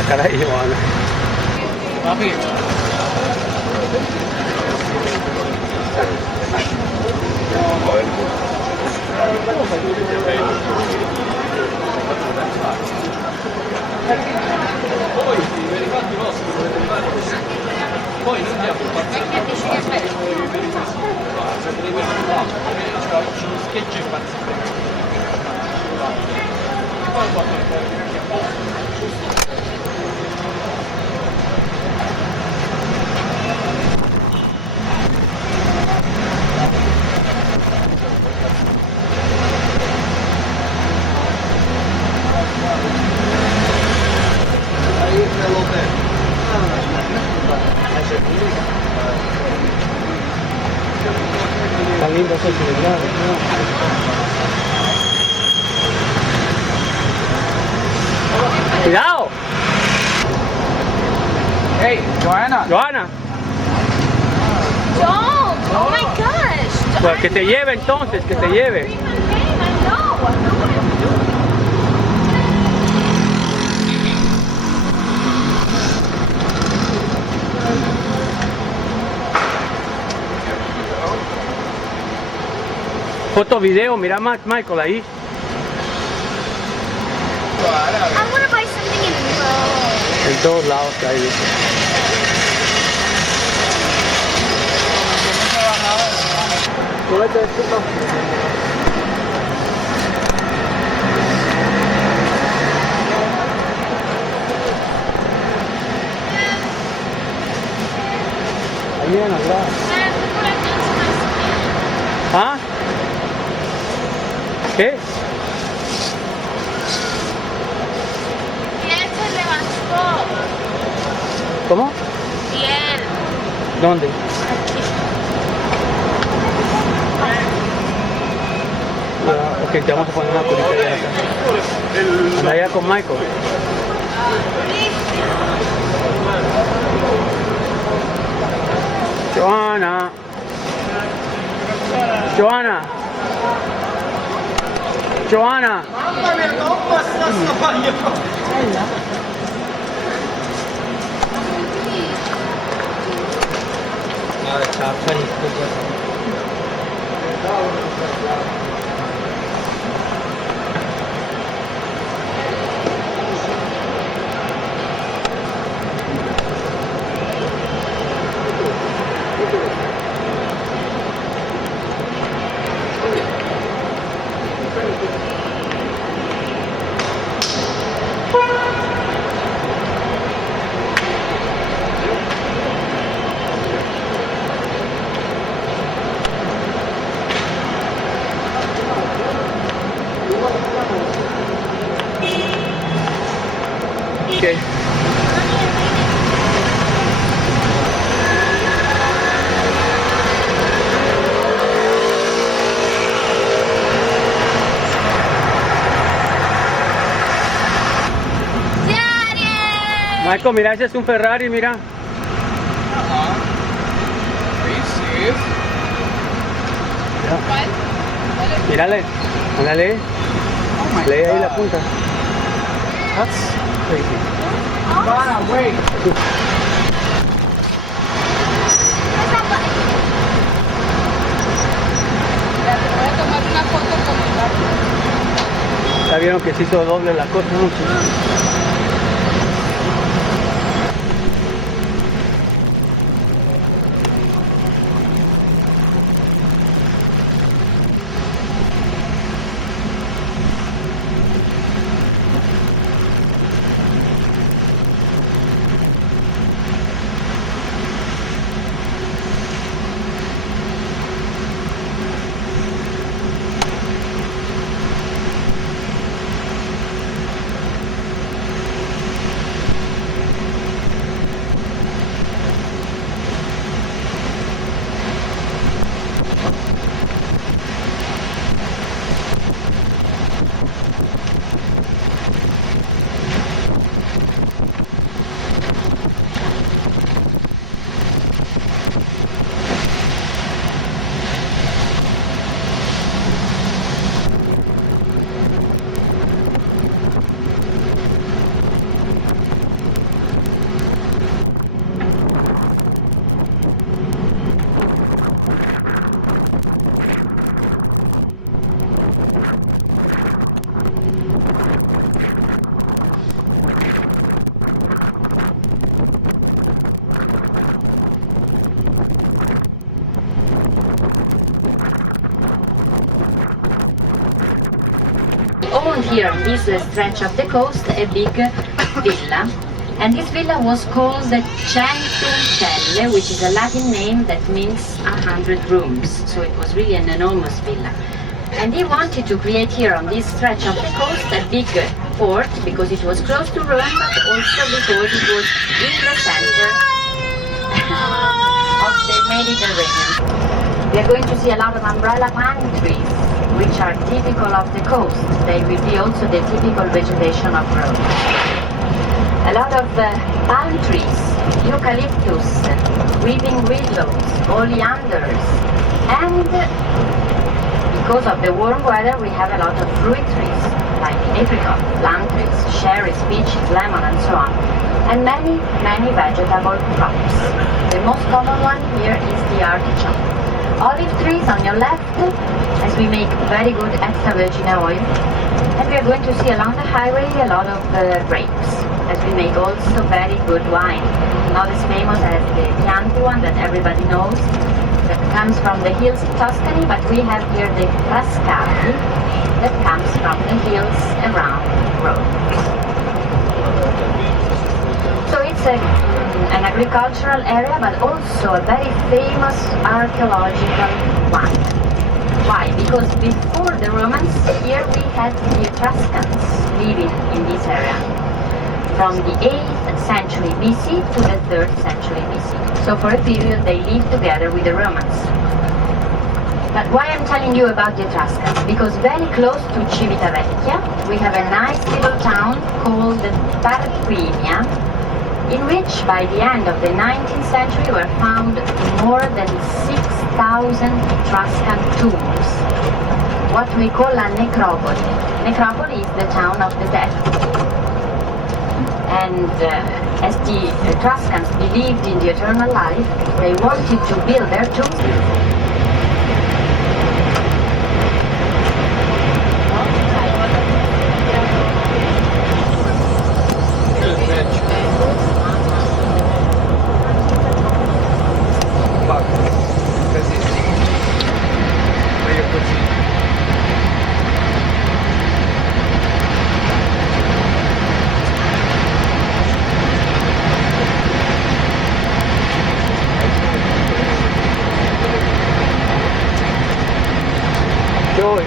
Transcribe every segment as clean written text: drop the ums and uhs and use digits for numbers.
La cara de Joana. Papi. Poi non abbiamo uno sketch impazzito. Tan lindo ese celular, ¿no? ¡Cuidado! Hey, Joana. Joana, Don't! Oh my gosh! pues que te lleve entonces, que te lleve. I know! Foto, video, mira Michael ahí. I want to buy something in Rome. En todos lados que hay. Ahí vienen allá. ¿Ah? ¿Qué? Y él se levantó. ¿Cómo? Y él. ¿Dónde? Aquí. Ah, ok, te vamos a poner una curita allá acá. Anda allá con Michael. Joana. Joana. Joana. Okay. Daddy! Michael, mira, ese es un Ferrari, mira. Mírale, ándale. Lee ahí la punta. That's crazy. Joana, wait. Voy a tomar una foto con el gato. Ya vieron que se hizo doble la cosa, ¿no? here on this stretch of the coast a big villa. And this villa was called the Centuncelle, which is a Latin name that means 100 rooms. So it was really an enormous villa. And he wanted to create here on this stretch of the coast a big port because it was close to Rome, but also because it was in the center of the Mediterranean. We are going to see a lot of umbrella pine trees, which are typical of the coast. They will be also the typical vegetation of Rome. A lot of palm trees, eucalyptus, weeping willows, oleanders, and because of the warm weather we have a lot of fruit trees like apricot, plum trees, cherries, peaches, lemon and so on, and many vegetable crops. The most common one here is the artichoke. Olive trees on your left, as we make very good extra virgin oil, and we are going to see along the highway a lot of grapes, as we make also very good wine, not as famous as the Chianti one that everybody knows, that comes from the hills in Tuscany, but we have here the Frascati that comes from the hills around Rome. So it's an agricultural area, but also a very famous archaeological one. Why? Because before the Romans, here we had the Etruscans living in this area, from the 8th century BC to the 3rd century BC. So for a period they lived together with the Romans. But why I'm telling you about the Etruscans? Because very close to Civitavecchia we have a nice little town called Tarquinia, in which by the end of the 19th century were found more than 6,000 Etruscan tombs, what we call a necropoli. Necropoli is the town of the dead. And as the Etruscans believed in the eternal life, they wanted to build their tombs. Joy.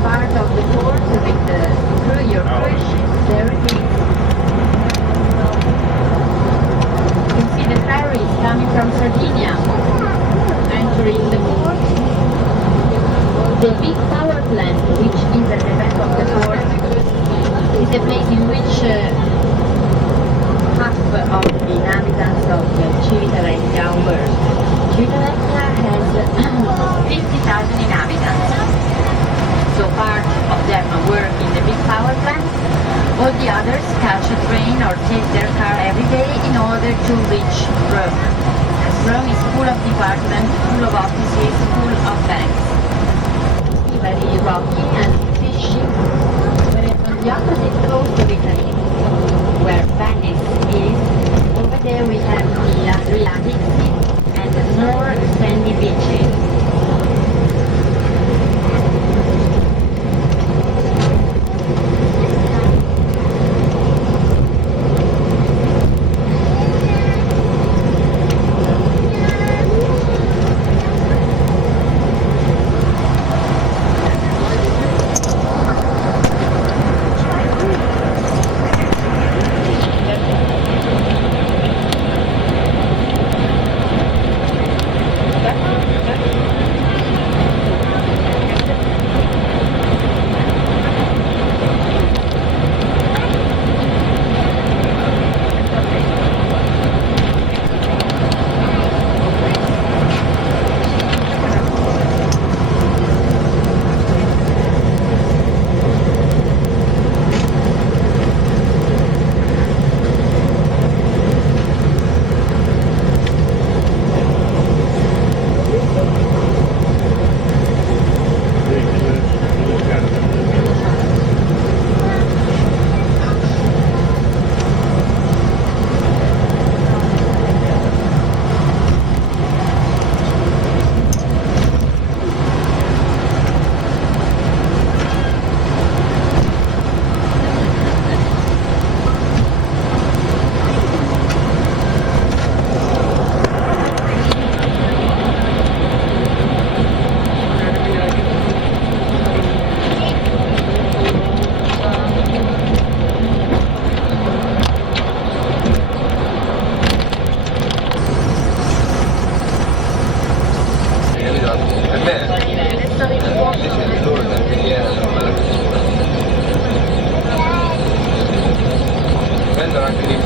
Part of the port with the through your cruise ship, there it is. You can see the ferries coming from Sardinia, entering the port. The big power plant, which is at the back of the port, is a place in which half of the inhabitants of Civitavecchia were. Civitavecchia has 50,000 inhabitants. So part of them work in the big power plant, all the others catch a train or take their car every day in order to reach Rome. As Rome is full of departments, full of offices, full of banks. Very rocky and fishy, whereas on the opposite coast of Italy, where Venice is, over there we have the Adriatic Sea and more sandy beaches.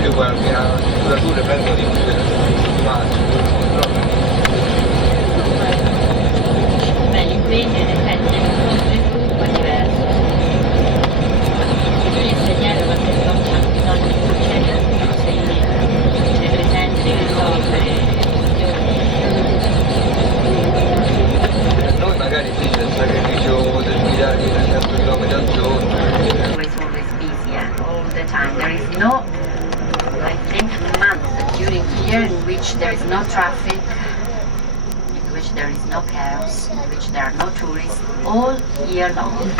Io guarda, la sudatura vengo di Beh, l'impegno in effetti nel nostro gruppo è diverso. Io gli insegnare perché non c'è bisogno di succedere, sei presente di risolvere questioni. Noi magari sì, c'è il sacrificio del guidare di 300 km al giorno. Always busy all the time. There is no, I think, month during the year in which there is no traffic, in which there is no chaos, in which there are no tourists, all year long.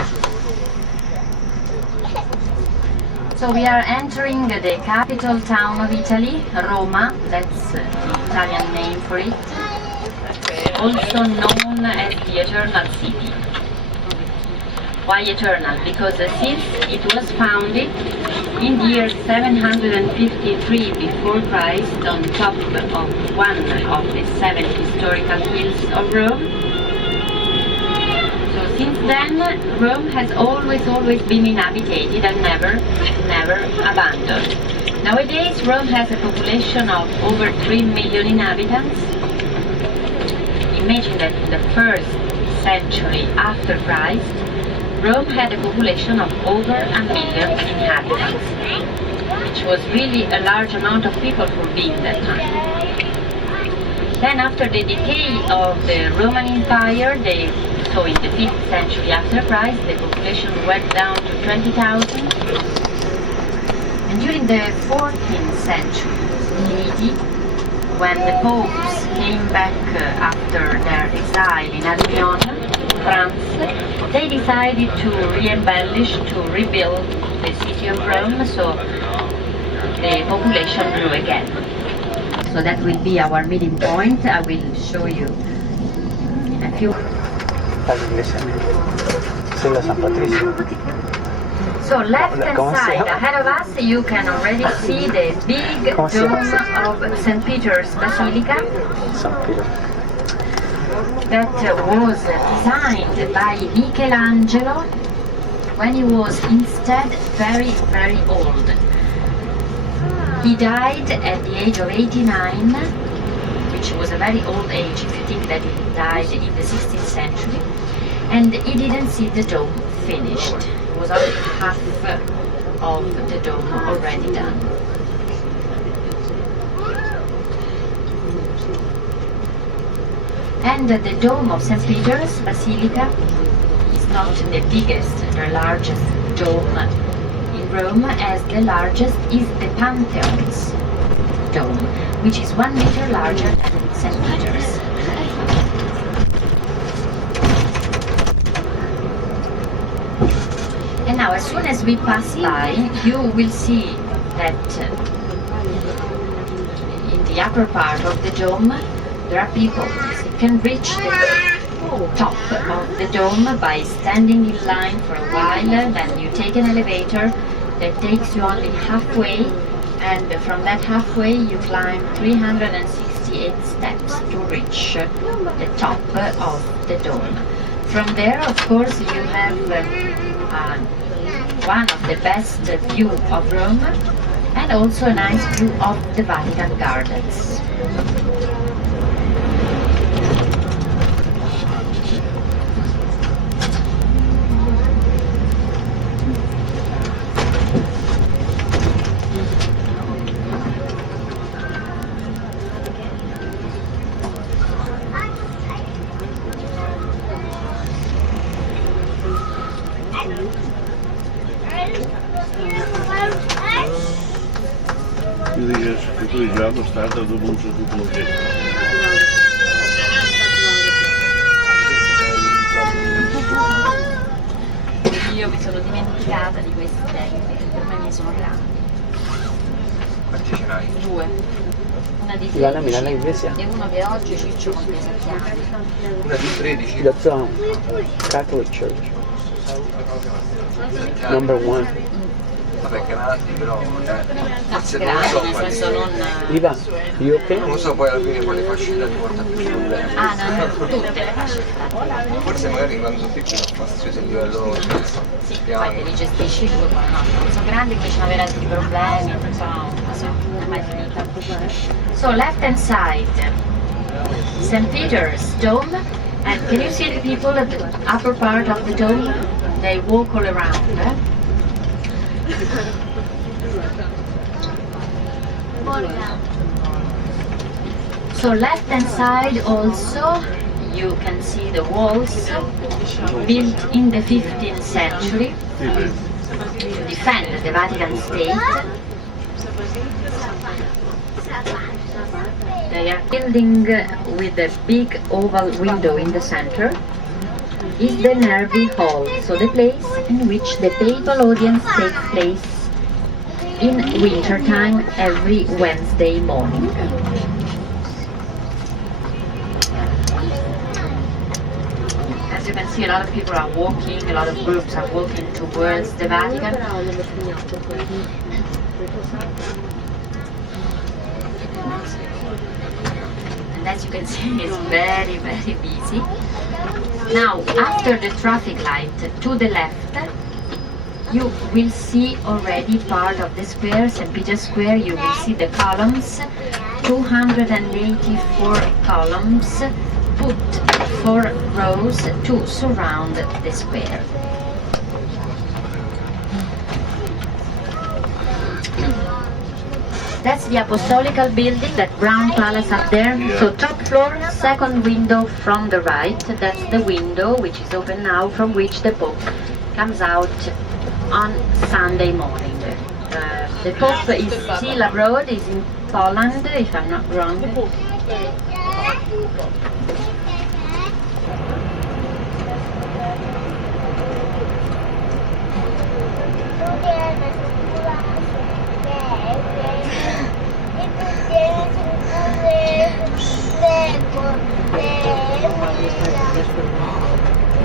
So we are entering the capital town of Italy, Roma, that's the Italian name for it, also known as the Eternal City. Why eternal? Because since it was founded in the year 753 before Christ on top of one of the 7 historical hills of Rome, so since then Rome has always been inhabited and never abandoned. Nowadays Rome has a population of over 3 million inhabitants. Imagine that in the first century after Christ, Rome had a population of over 1 million inhabitants, which was really a large amount of people for being that time. Then after the decay of the Roman Empire, so in the 5th century after Christ, the population went down to 20,000. And during the 14th century AD, when the popes came back after their exile in Avignon, France, they decided to re-embellish, to rebuild the city of Rome, so the population grew again. So that will be our meeting point. I will show you in a few. La iglesia, sí, la San Patricio. So left hand side ahead of us you can already see the big dome of St. Peter's Basilica. San Peter. That was designed by Michelangelo when he was instead very old. He died at the age of 89, which was a very old age if you think that he died in the 16th century, and he didn't see the dome finished. It was only half of the dome already done. And the dome of St. Peter's Basilica is not the biggest, the largest dome in Rome, as the largest is the Pantheon's dome, which is 1 meter larger than St. Peter's. And now, as soon as we pass by, you will see that in the upper part of the dome there are people. You can reach the top of the dome by standing in line for a while, then you take an elevator that takes you only halfway, and from that halfway you climb 368 steps to reach the top of the dome. From there, of course, you have one of the best view of Rome, and also a nice view of the Vatican Gardens. Che tu già lo stato dopo un certo punto. Io mi sono dimenticata di questi tempi, che per me sono grandi. Quanti ce n'hai? 2. Una di 13 La lamina alla iglesia. e uno che oggi Ciccio compie 7 anni. Una di 13. That's Catholic Church. Number 1. vabbè grandi però forse non lo Grandi, so nel quali, senso non... Ivan, you okay? non lo so poi alla fine quale facilità ti porta più problemi. Ah, non tutte le facilità. Forse magari quando sono piccoli sono fastidiosi a livello Sì, poi piano. te li gestisci tu, no, non sono grandi invece avere altri problemi, non so, non è mai finita. So, left hand side, St. Peter's Dome, and can you see the people at the upper part of the dome? They walk all around. So left hand side also, you can see the walls built in the 15th century Sì, beh. to defend the Vatican State. They are building with a big oval window in the center. Is the Nervi Hall, so the place in which the papal audience takes place in winter time every Wednesday morning. As you can see, a lot of people are walking, a lot of groups are walking towards the Vatican. And as you can see, it's very, very busy. Now, after the traffic light to the left, you will see already part of the square, St. Peter's Square. You will see the columns, 284 columns, put 4 rows to surround the square. That's the Apostolical building, that brown palace up there. So top floor, second window from the right. That's the window which is open now, from which the Pope comes out on Sunday morning. The Pope is still abroad, is in Poland, if I'm not wrong.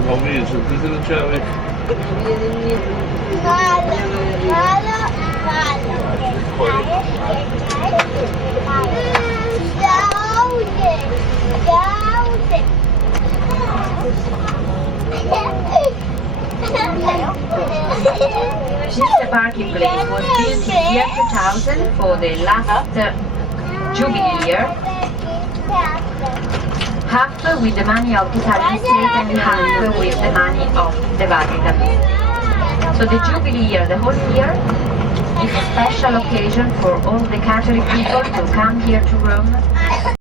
No, vedi, sul Peter non c'era This is the parking place, was built in the year 2000 for the last Jubilee year. Half with the money of the Italian state and half with the money of the Vatican. So the Jubilee year, the whole year, is a special occasion for all the Catholic people to come here to Rome